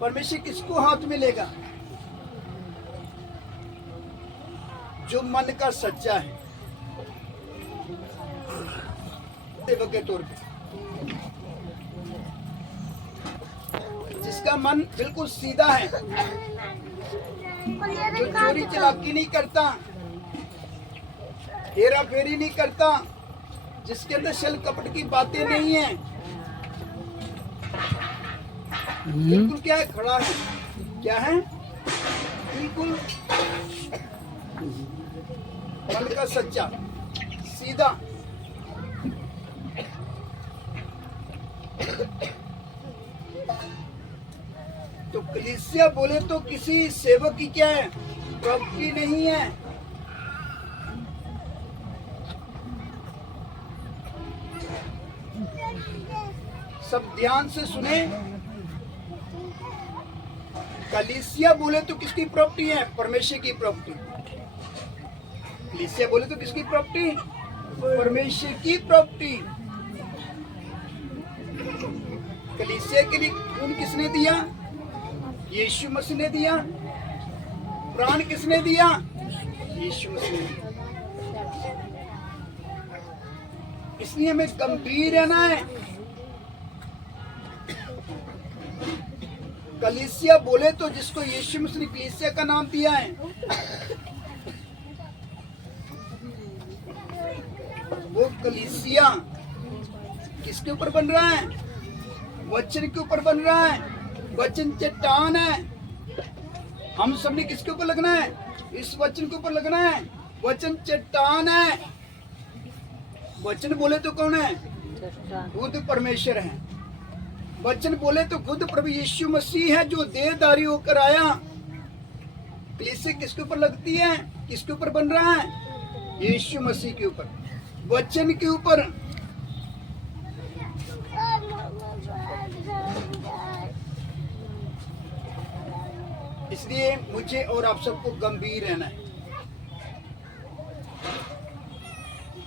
परमेश्वर किसको हाथ में लेगा? जो मन का सच्चा है, सेवक के तौर पे, जिसका मन बिल्कुल सीधा है, जो चोरी चलाकी नहीं करता, हेरा फेरी नहीं करता, जिसके अंदर छल कपट की बातें नहीं है, बिल्कुल क्या है, खड़ा है, क्या है, बिल्कुल मन का सच्चा, सीधा। तो कलीसिया बोले तो किसी सेवक की क्या है, प्रॉपर्टी नहीं है। सब ध्यान से सुने, कलीसिया बोले तो किसकी प्रॉपर्टी है? परमेश्वर की प्रॉपर्टी। कलीसिया बोले तो किसकी प्रॉपर्टी? परमेश्वर की प्रॉपर्टी। कलीसिया के लिए खून किसने दिया? यीशु मसीह ने दिया। प्राण किसने दिया? यीशु मसीह ने दिया। इसलिए हमें गंभीर रहना है। कलीसिया बोले तो जिसको यीशु मसीह ने कलीसिया का नाम दिया है, वो कलीसिया किसके ऊपर बन रहा है? वचन के ऊपर बन रहा है। वचन चट्टान है। हम सबने किसके ऊपर लगना है? इस वचन के ऊपर लगना है। वचन चट्टान है। वचन बोले तो कौन है? खुद परमेश्वर है। वचन बोले तो खुद प्रभु यीशु मसीह है, जो देहधारी होकर आया। कलीसिया किसके ऊपर लगती है? किसके ऊपर बन रहा है? यीशु मसीह के ऊपर, वचन के ऊपर। इसलिए मुझे और आप सबको गंभीर रहना है।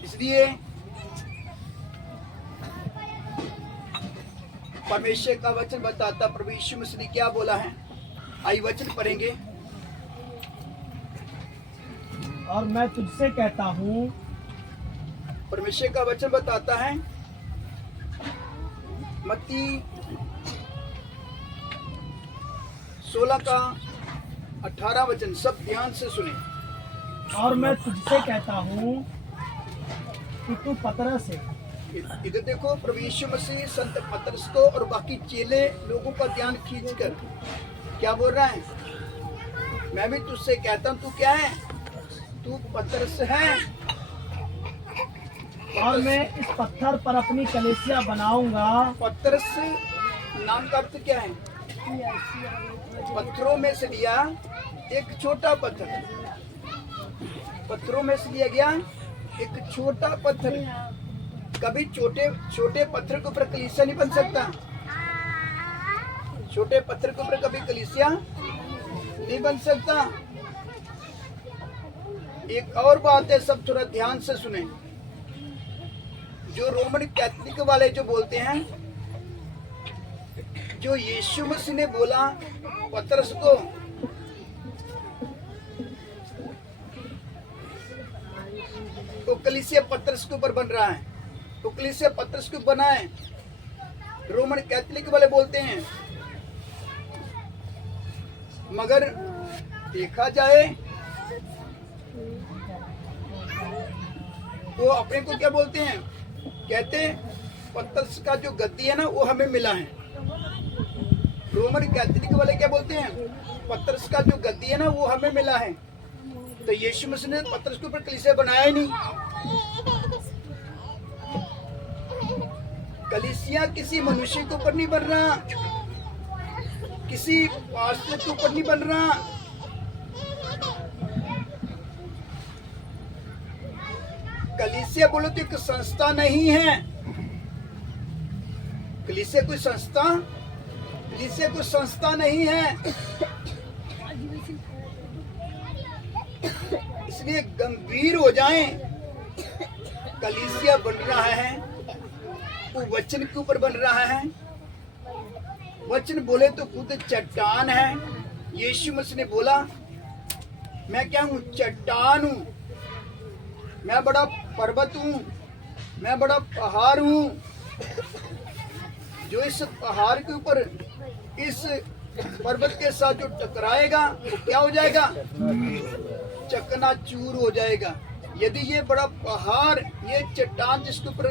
इसलिए परमेश्वर का वचन बताता, प्रभु यीशु मसीह ने क्या बोला है। आइए वचन पढ़ेंगे। और मैं तुझसे कहता हूँ, परमेश्वर का वचन बताता है, मत्ती 16 का 18 वचन, सब ध्यान से सुने। और मैं तुझसे कहता हूँ कि तू पतरस है। इधर देखो, प्रभु यीशु मसीह संत पतरस को और बाकी चेले लोगों का ध्यान खींचकर क्या बोल रहा है? मैं भी तुझसे कहता हूँ, तू क्या है? तू पतरस है, और मैं इस पत्थर पर अपनी कलीसिया बनाऊंगा। पतरस नाम का अर्थ क्या है? पत्थरों में से लिया एक छोटा पत्थर। पत्थरों में से लिया गया एक छोटा पत्थर। कभी छोटे पत्थर के ऊपर कलीसिया नहीं बन सकता। छोटे पत्थर के ऊपर कभी कलीसिया नहीं बन सकता। एक और बात है, सब थोड़ा ध्यान से सुने। जो रोमन कैथोलिक वाले जो बोलते हैं, जो यीशु मसीह ने बोला पतरस को, तो कलीसिया पतरस के ऊपर बन रहा है। तो कलीसिया पतरस के ऊपर बना है। रोमन कैथोलिक वाले बोलते हैं। मगर देखा जाए वो अपने को क्या बोलते हैं? कहते पतरस का जो गद्दी है ना, वो हमें मिला है। रोमन कैथोलिक वाले क्या बोलते हैं? पतरस का जो गद्दी है ना, वो हमें मिला है। तो यीशु मसीह ने पतरस के ऊपर कलीसिया बनाया ही नहीं। कलीसिया किसी मनुष्य के ऊपर नहीं बन रहा, किसी पास्टर के ऊपर नहीं बन रहा। कलीसिया बोलो तो एक संस्था नहीं है। कलीसिया कोई संस्था, कलीसिया कोई संस्था नहीं है। इसलिए गंभीर हो जाएं। कलीसिया बन रहा है, वो वचन के ऊपर बन रहा है। वचन बोले तो खुद चट्टान है। यीशु मसीह ने बोला मैं क्या हूँ? चट्टान हूँ, मैं बड़ा पर्वत हूँ, मैं बड़ा पहाड़ हूँ। जो इस पहाड़ के ऊपर इस पर्वत के साथ जो टकराएगा वो क्या हो जाएगा? चकनाचूर हो जाएगा। यदि ये बड़ा पहाड़, ये चट्टान जिसके ऊपर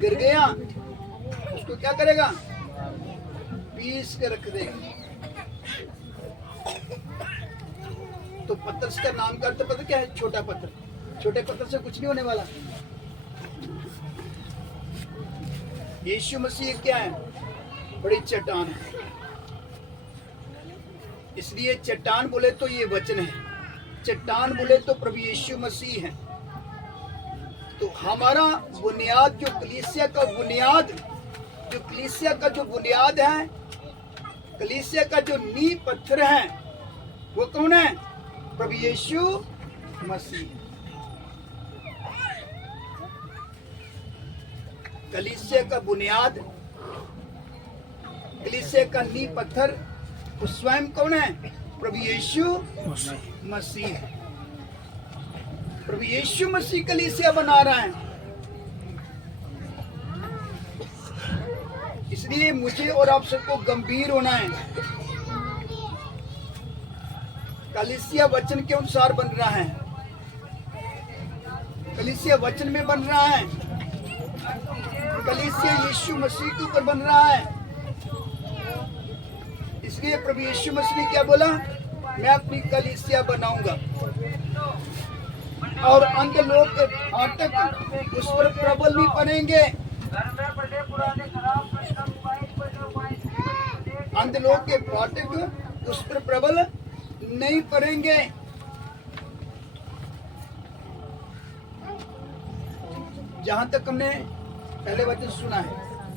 गिर गया, उसको क्या करेगा? पीस के रख देगा। तो पत्थर का नाम का अर्थ पता क्या है? छोटा पत्थर। छोटे पत्थर से कुछ नहीं होने वाला। यीशु मसीह क्या है? बड़ी चट्टान है। इसलिए चट्टान बोले तो ये वचन है, चट्टान बोले तो प्रभु यीशु मसीह है। तो हमारा बुनियाद, जो कलीसिया का बुनियाद, जो कलीसिया का जो बुनियाद है, कलीसिया का जो नींव पत्थर है, वो कौन है? प्रभु यीशु मसीह। कलीसिया का बुनियाद, कलीसिया का नींव पत्थर वो स्वयं कौन है? प्रभु यीशु मसीह। प्रभु यीशु मसीह कलीसिया बना रहा है। इसलिए मुझे और आप सबको गंभीर होना है। कलीसिया वचन के अनुसार बन रहा है, कलीसिया वचन में बन रहा है, कलीसिया यीशु मसीह के ऊपर बन रहा है। इसलिए प्रभु यीशु मसीह ने क्या बोला? मैं अपनी कलीसिया बनाऊंगा और अंध लोग के फाटक उस पर प्रबल नहीं बनेंगे। अंध लोग के फाटक उस पर प्रबल नहीं पड़ेंगे। जहां तक हमने पहले वचन सुना है,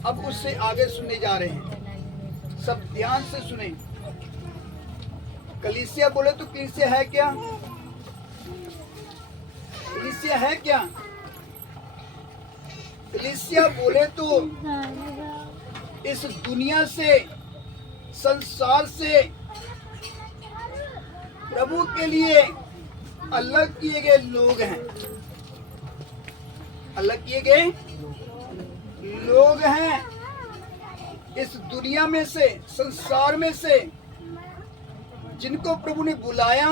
अब उससे आगे सुनने जा रहे हैं। सब ध्यान से सुने। कलीसिया बोले तो कलीसिया है क्या? कलीसिया है क्या? कलीसिया बोले तो इस दुनिया से, संसार से प्रभु के लिए अलग किए गए लोग हैं। अलग किए गए लोग हैं। इस दुनिया में से, संसार में से जिनको प्रभु ने बुलाया,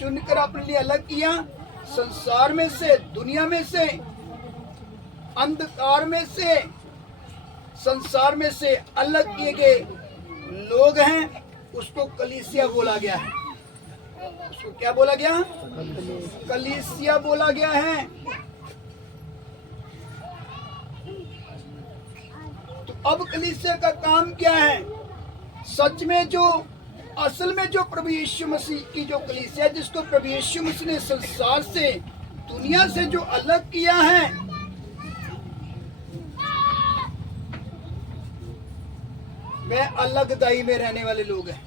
चुनकर अपने लिए अलग किया, संसार में से, दुनिया में से, अंधकार में से, संसार में से अलग किए गए लोग हैं। उसको कलीसिया बोला गया है। उसको क्या बोला गया? कलीसिया बोला गया है। तो अब कलीसिया का काम क्या है? सच में जो, असल में जो प्रभु यीशु मसीह की जो कलीसिया, जिसको प्रभु यीशु मसीह ने संसार से, दुनिया से जो अलग किया है, वे अलगदाई में रहने वाले लोग हैं।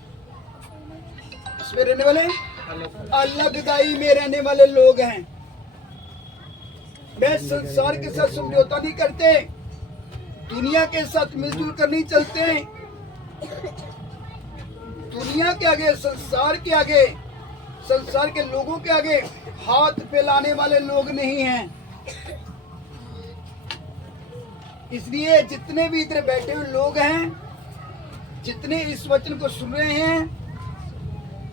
इसमें रहने वाले, अलगदाई में रहने वाले लोग हैं। वे संसार के साथ समझौता नहीं करते, दुनिया के साथ मिलजुल कर नहीं चलते। दुनिया के आगे, संसार के आगे, संसार के लोगों के आगे हाथ फैलाने वाले लोग नहीं हैं। इसलिए जितने भी इधर बैठे हुए लोग हैं, जितने इस वचन को सुन रहे हैं,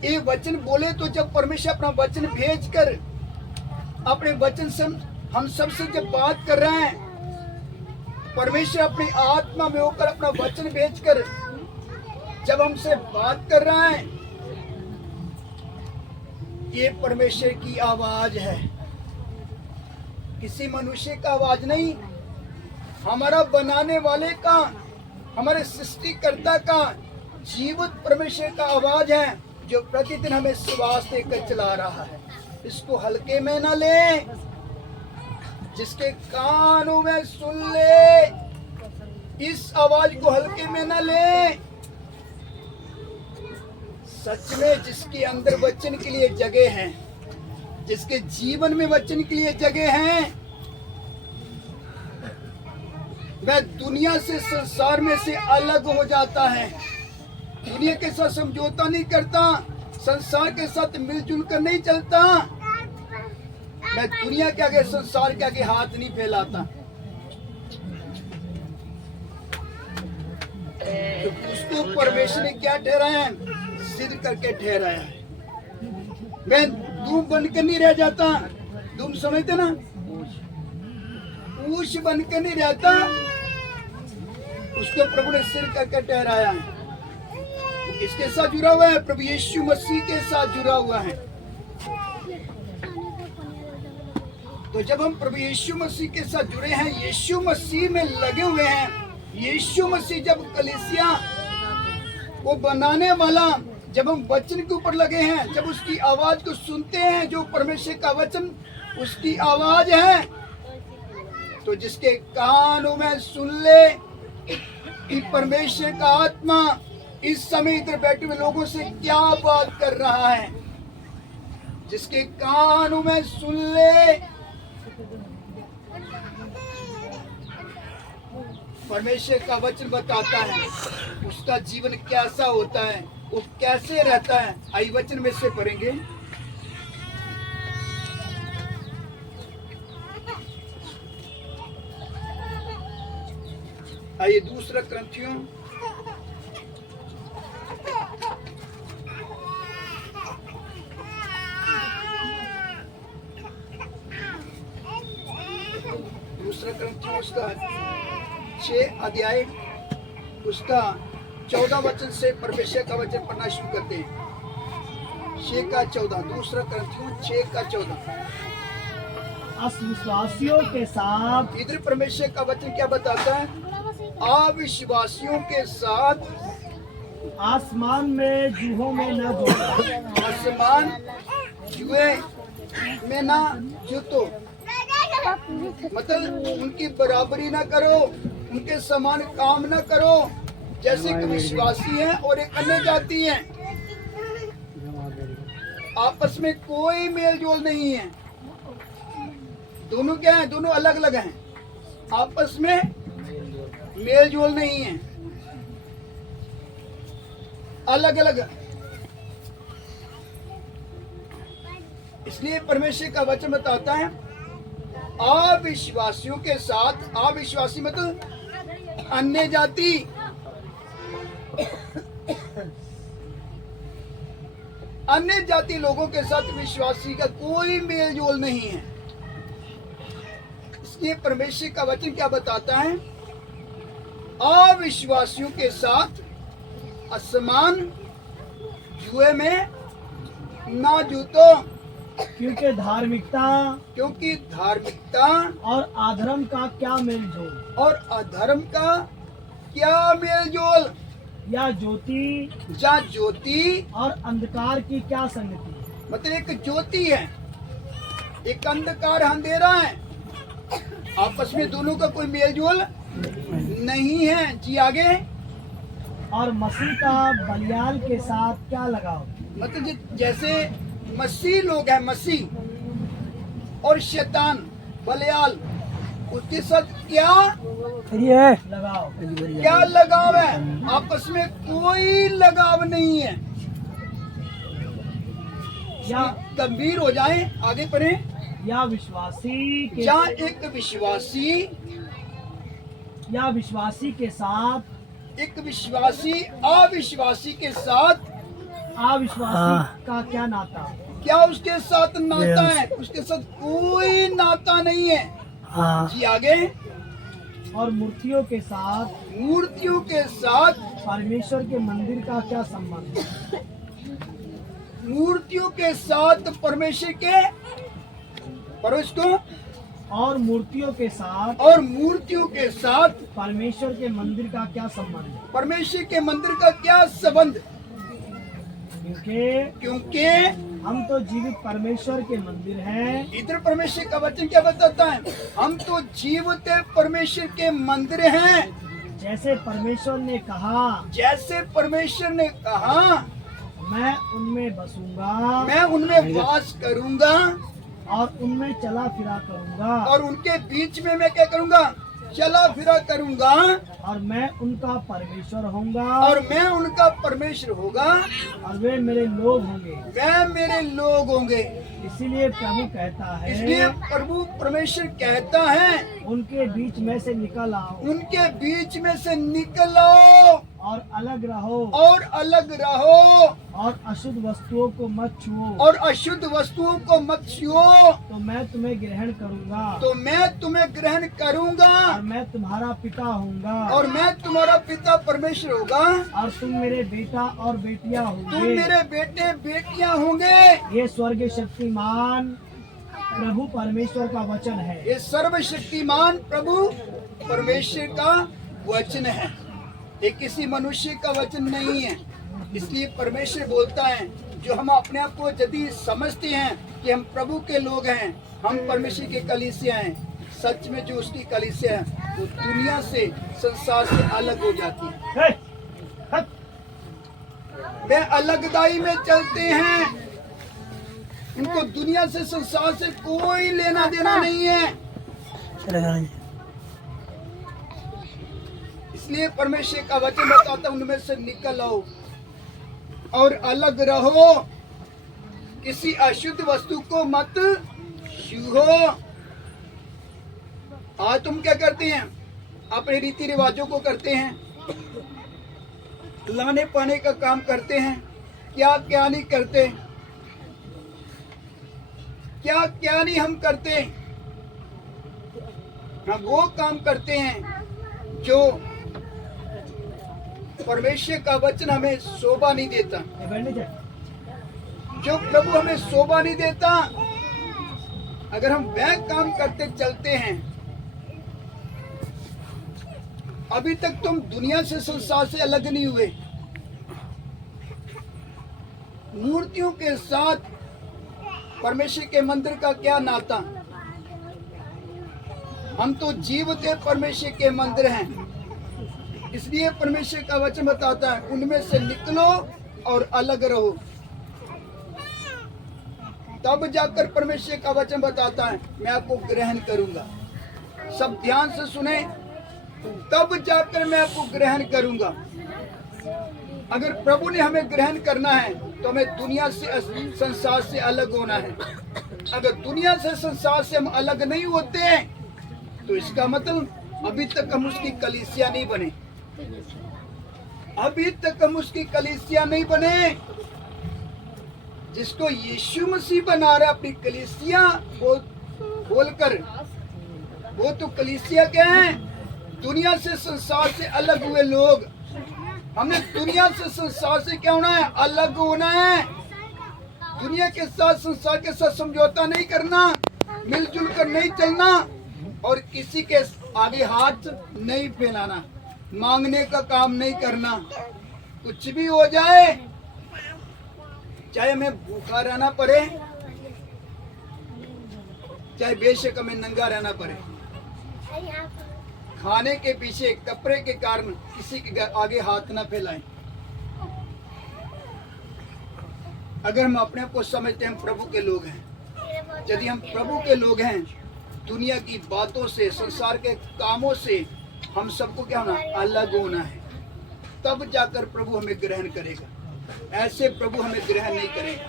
ये वचन बोले तो जब परमेश्वर अपना वचन भेजकर अपने वचन से हम सबसे जब बात कर रहे हैं, परमेश्वर अपनी आत्मा में होकर अपना वचन भेजकर जब हमसे बात कर रहा है, ये परमेश्वर की आवाज है, किसी मनुष्य का आवाज नहीं, हमारा बनाने वाले का, हमारे सृष्टिकर्ता का जीवित परमेश्वर का आवाज है, जो प्रतिदिन हमें श्वास देकर चला रहा है। इसको हल्के में ना ले, जिसके कानों में सुन ले, इस आवाज को हल्के में ना ले। सच में जिसके अंदर वचन के लिए जगह है, जिसके जीवन में वचन के लिए जगह है, वह दुनिया से, संसार में से अलग हो जाता है। दुनिया के साथ समझौता नहीं करता, संसार के साथ मिलजुल कर नहीं चलता। मैं दुनिया के आगे, संसार के आगे हाथ नहीं फैलाता। तो उसको परमेश्वर ने क्या ठहराया है? सिद्ध करके ठहराया है। मैं धूम बनकर नहीं रह जाता। धूम समझते ना, पूछ बनकर नहीं रहता, उसको प्रभु ने सिर करके ठहराया है। इसके साथ जुड़ा हुआ है, प्रभु यीशु मसीह के साथ जुड़ा हुआ है। तो जब हम प्रभु यीशु मसीह के साथ जुड़े हैं, यीशु मसीह में लगे हुए हैं, यीशु मसीह जब कलीसिया को बनाने वाला, जब हम वचन के ऊपर लगे हैं, जब उसकी आवाज को सुनते हैं, जो परमेश्वर का वचन उसकी आवाज है, तो जिसके कानों में सुन ले कि परमेश्वर का आत्मा इस समय इधर बैठे हुए लोगों से क्या बात कर रहा है, जिसके कानों में सुन ले, परमेश्वर का वचन बताता है उसका जीवन कैसा होता है, वो कैसे रहता है। आइए वचन में से पढ़ेंगे। आइए दूसरा क्रंथियों उसका 6 अध्याय उसका 14 वचन से परमेश्वर का वचन पढ़ना शुरू करते हैं। 6 का 14, दूसरा क्रंथियों 6 का 14। अविश्वासियों के साथ, इधर परमेश्वर का वचन क्या बताता है? अविश्वासियों के साथ आसमान में जूहों में न जुड़ो। आसमान जुए में ना जुतो, मतलब उनकी बराबरी ना करो, उनके समान काम ना करो। जैसे कि विश्वासी हैं और एक अन्य जाति है, आपस में कोई मेल जोल नहीं है। दोनों क्या है? दोनों अलग अलग हैं, आपस में मेल जोल नहीं है, अलग अलग। इसलिए परमेश्वर का वचन बताता है अविश्वासियों के साथ, अविश्वासी मतलब अन्य जाति, अन्य जाति लोगों के साथ विश्वासी का कोई मेल जोल नहीं है। इसलिए परमेश्वर का वचन क्या बताता है? अविश्वासियों के साथ असमान जुए में ना जूतो, क्योंकि धार्मिकता और अधर्म का क्या मेल जोल, और अधर्म का क्या मेल जोल, या ज्योति और अंधकार की क्या संगति। मतलब एक ज्योति है, एक अंधकार अंधेरा है, आपस में दोनों का कोई मेल जोल नहीं है। जी आगे। और मसीह का बलियाल के साथ क्या लगाव, मतलब जैसे मसीह लोग हैं, मसीह और शैतान बलियाल, उसके साथ क्या लगाव, क्या लगाव है? आपस में कोई लगाव नहीं है। या गंभीर हो जाए, आगे पढ़े। या विश्वासी के, जहाँ एक विश्वासी, या विश्वासी के साथ, एक विश्वासी अविश्वासी के साथ, अविश्वासी का क्या नाता, क्या उसके साथ नाता है? उसके साथ कोई नाता नहीं है। जी आगे। और मूर्तियों के साथ, परमेश्वर के मंदिर का क्या संबंध, मूर्तियों के साथ परमेश्वर के और मूर्तियों के साथ परमेश्वर के मंदिर का क्या संबंध, परमेश्वर के मंदिर का क्या संबंध? क्योंकि हम तो जीवित परमेश्वर के मंदिर हैं। इधर परमेश्वर का वचन क्या बताता है? हम तो जीवित परमेश्वर के मंदिर हैं। जैसे परमेश्वर ने कहा, मैं उनमें बसूंगा, मैं उनमें वास करूंगा और उनमें चला फिरा करूंगा, और उनके बीच में मैं क्या करूंगा? चला फिरा करूंगा और मैं उनका परमेश्वर होऊंगा और मैं उनका परमेश्वर होगा और वे मेरे लोग होंगे। वे मेरे लोग होंगे। इसीलिए प्रभु कहता है, इसलिए प्रभु परमेश्वर कहता है, उनके बीच में से निकल आओ उनके बीच में से निकल आओ और अलग रहो और अलग रहो और अशुद्ध वस्तुओं को मत छुओ और अशुद्ध वस्तुओं को मत छुओ, तो मैं तुम्हें ग्रहण करूंगा तो मैं तुम्हें ग्रहण करूंगा और मैं तुम्हारा पिता होऊंगा और मैं तुम्हारा पिता परमेश्वर होगा और तुम मेरे बेटा और बेटियां तुम होंगे। मेरे बेटे बेटियां होंगे। ये स्वर्ग शक्तिमान प्रभु परमेश्वर का वचन है। ये सर्वशक्तिमान प्रभु परमेश्वर का वचन है, ये किसी मनुष्य का वचन नहीं है। इसलिए परमेश्वर बोलता है, जो हम अपने आप को यदि समझते हैं कि हम प्रभु के लोग हैं, हम परमेश्वर के कलीसिया हैं, सच में जो उसकी कलीसिया है वो दुनिया से संसार से अलग हो जाती है। वे अलगदाई में चलते हैं, उनको दुनिया से संसार से कोई लेना देना नहीं है। इसलिए परमेश्वर का वचन बताता, उनमें से निकल आओ और अलग रहो, किसी अशुद्ध वस्तु को मत छूओ। आज तुम क्या करते हैं? अपने रीति रिवाजों को करते हैं, लाने पाने का काम करते हैं, क्या क्या नहीं करते, क्या क्या नहीं हम करते। हम वो काम करते हैं जो परमेश्वर का वचन हमें शोभा नहीं देता, जो प्रभु हमें शोभा नहीं देता। अगर हम वह काम करते चलते हैं, अभी तक तुम दुनिया से संसार से अलग नहीं हुए। मूर्तियों के साथ परमेश्वर के मंदिर का क्या नाता? हम तो जीवते परमेश्वर के मंदिर हैं। इसलिए परमेश्वर का वचन बताता है, उनमें से निकलो और अलग रहो। तब जाकर परमेश्वर का वचन बताता है, मैं आपको ग्रहण करूंगा। सब ध्यान से सुने, तब जाकर मैं आपको ग्रहण करूंगा। अगर प्रभु ने हमें ग्रहण करना है तो हमें दुनिया से संसार से अलग होना है। अगर दुनिया से संसार से हम अलग नहीं होते हैं तो इसका मतलब अभी तक हम उसकी कलीसिया नहीं बने, अभी तक हम उसकी कलीसिया नहीं बने। जिसको यीशु मसीह बना रहा है अपनी कलीसिया बोलकर, वो तो कलीसिया क्या है? दुनिया से संसार से अलग हुए लोग। हमें दुनिया से संसार से क्या होना है? अलग होना है। दुनिया के साथ संसार के साथ समझौता नहीं करना, मिलजुल कर नहीं चलना और किसी के आगे हाथ नहीं फैलाना, मांगने का काम नहीं करना। कुछ भी हो जाए, चाहे हमें भूखा रहना पड़े, चाहे बेशक हमें नंगा रहना पड़े, खाने के पीछे कपड़े के कारण किसी के आगे हाथ ना फैलाएं। अगर हम अपने आप को समझते हैं हम प्रभु के लोग हैं, यदि हम प्रभु के लोग हैं, दुनिया की बातों से, संसार के कामों से हम सबको क्या होना? अलग होना है। तब जाकर प्रभु हमें ग्रहण करेगा। ऐसे प्रभु हमें ग्रहण नहीं करेगा।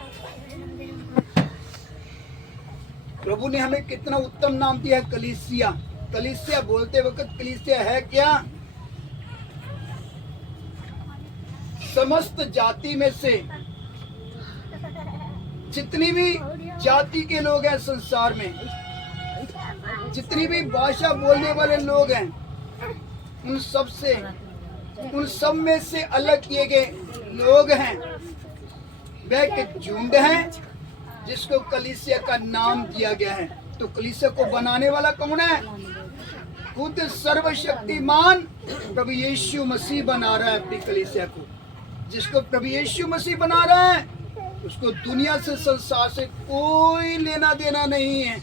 प्रभु ने हमें कितना उत्तम नाम दिया है, कलीसिया। कलीसिया बोलते वक्त कलीसिया है क्या? समस्त जाति में से जितनी भी जाति के लोग हैं संसार में, जितनी भी भाषा बोलने वाले लोग हैं, उन सब में से अलग किए गए लोग हैं। वह एक झुंड है जिसको कलीसिया का नाम दिया गया है। तो कलीसिया को बनाने वाला कौन है? खुद सर्वशक्तिमान प्रभु यीशु मसीह बना रहा है अपनी कलीसिया को। जिसको प्रभु यीशु मसीह बना रहा है उसको दुनिया से, संसार से कोई लेना देना नहीं है।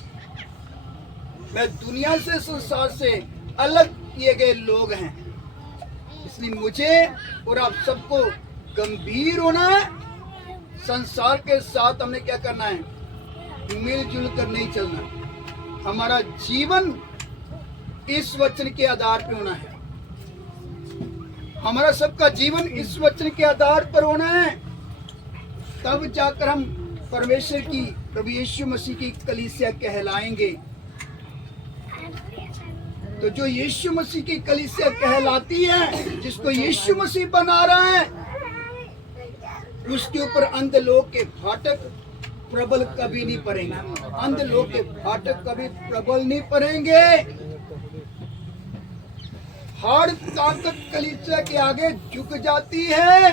मैं दुनिया से, संसार से अलग किए गए लोग हैं। इसलिए मुझे और आप सबको गंभीर होना है। संसार के साथ हमने क्या करना है? मिलजुल कर नहीं चलना। हमारा जीवन इस वचन के आधार पे होना है। हमारा सबका जीवन इस वचन के आधार पर होना है, तब जाकर हम परमेश्वर की, प्रभु यीशु मसीह की कलीसिया कहलाएंगे। तो जो यीशु मसीह की कलीसिया कहलाती है, जिसको यीशु मसीह बना रहा है, उसके ऊपर अंधलोक के फाटक प्रबल कभी नहीं पड़ेंगे। अंधलोक के फाटक कभी प्रबल नहीं पड़ेंगे। हर ताकत कलीसिया के आगे झुक जाती है,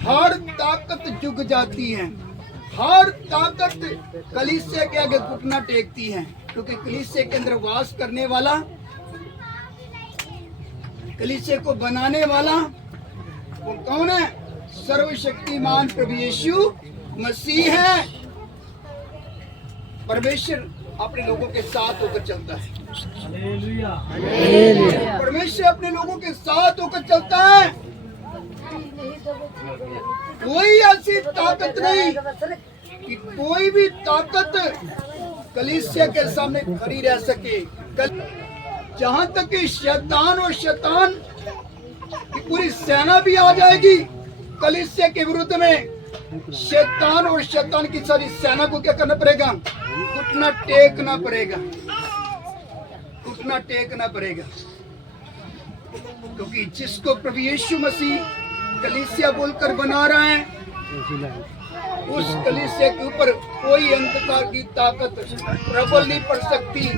हर ताकत झुक जाती है, हर ताकत कलीसिया के आगे घुटना टेकती है, क्योंकि कलीसिया के अंदर वास करने वाला, कलीसिया को बनाने वाला वो कौन है? सर्वशक्तिमान प्रभु यीशु मसीह है। परमेश्वर अपने लोगों के साथ होकर चलता है। हालेलुया। परमेश्वर अपने लोगों के साथ होकर चलता है। कोई ऐसी ताकत नहीं कि कोई भी ताकत कलीसिया के सामने खड़ी रह सके। जहां तक कि शैतान और शैतान की पूरी सेना भी आ जाएगी कलीसिया के विरुद्ध में, शैतान और शैतान की सारी सेना को क्या करना पड़ेगा? घुटना टेकना पड़ेगा, घुटना टेकना पड़ेगा। क्योंकि जिसको प्रभु यीशु मसीह कलीसिया बोलकर बना रहा है, उस कलीसिया के ऊपर कोई अंधकार की ताकत प्रबल नहीं पड़ सकती।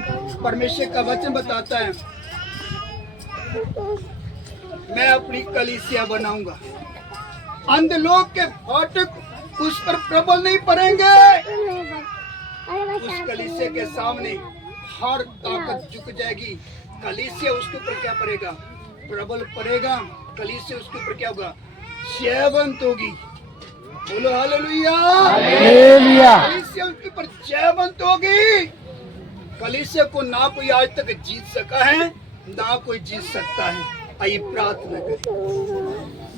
परमेश्वर का वचन बताता है, मैं अपनी कलीसिया बनाऊंगा, अंधलोक के फाटक उस पर प्रबल नहीं पड़ेंगे। उस कलीसिया के सामने हर ताकत झुक जाएगी। कलीसिया उसके ऊपर क्या पड़ेगा? प्रबल पड़ेगा। कलीसिया उसके ऊपर क्या होगा? जयवंत होगी। बोलो हालेलुया। कलीसिया उसके ऊपर जयवंत होगी। कलीसिया को ना कोई आज तक जीत सका है, ना कोई जीत सकता है। आइए प्रार्थना करें।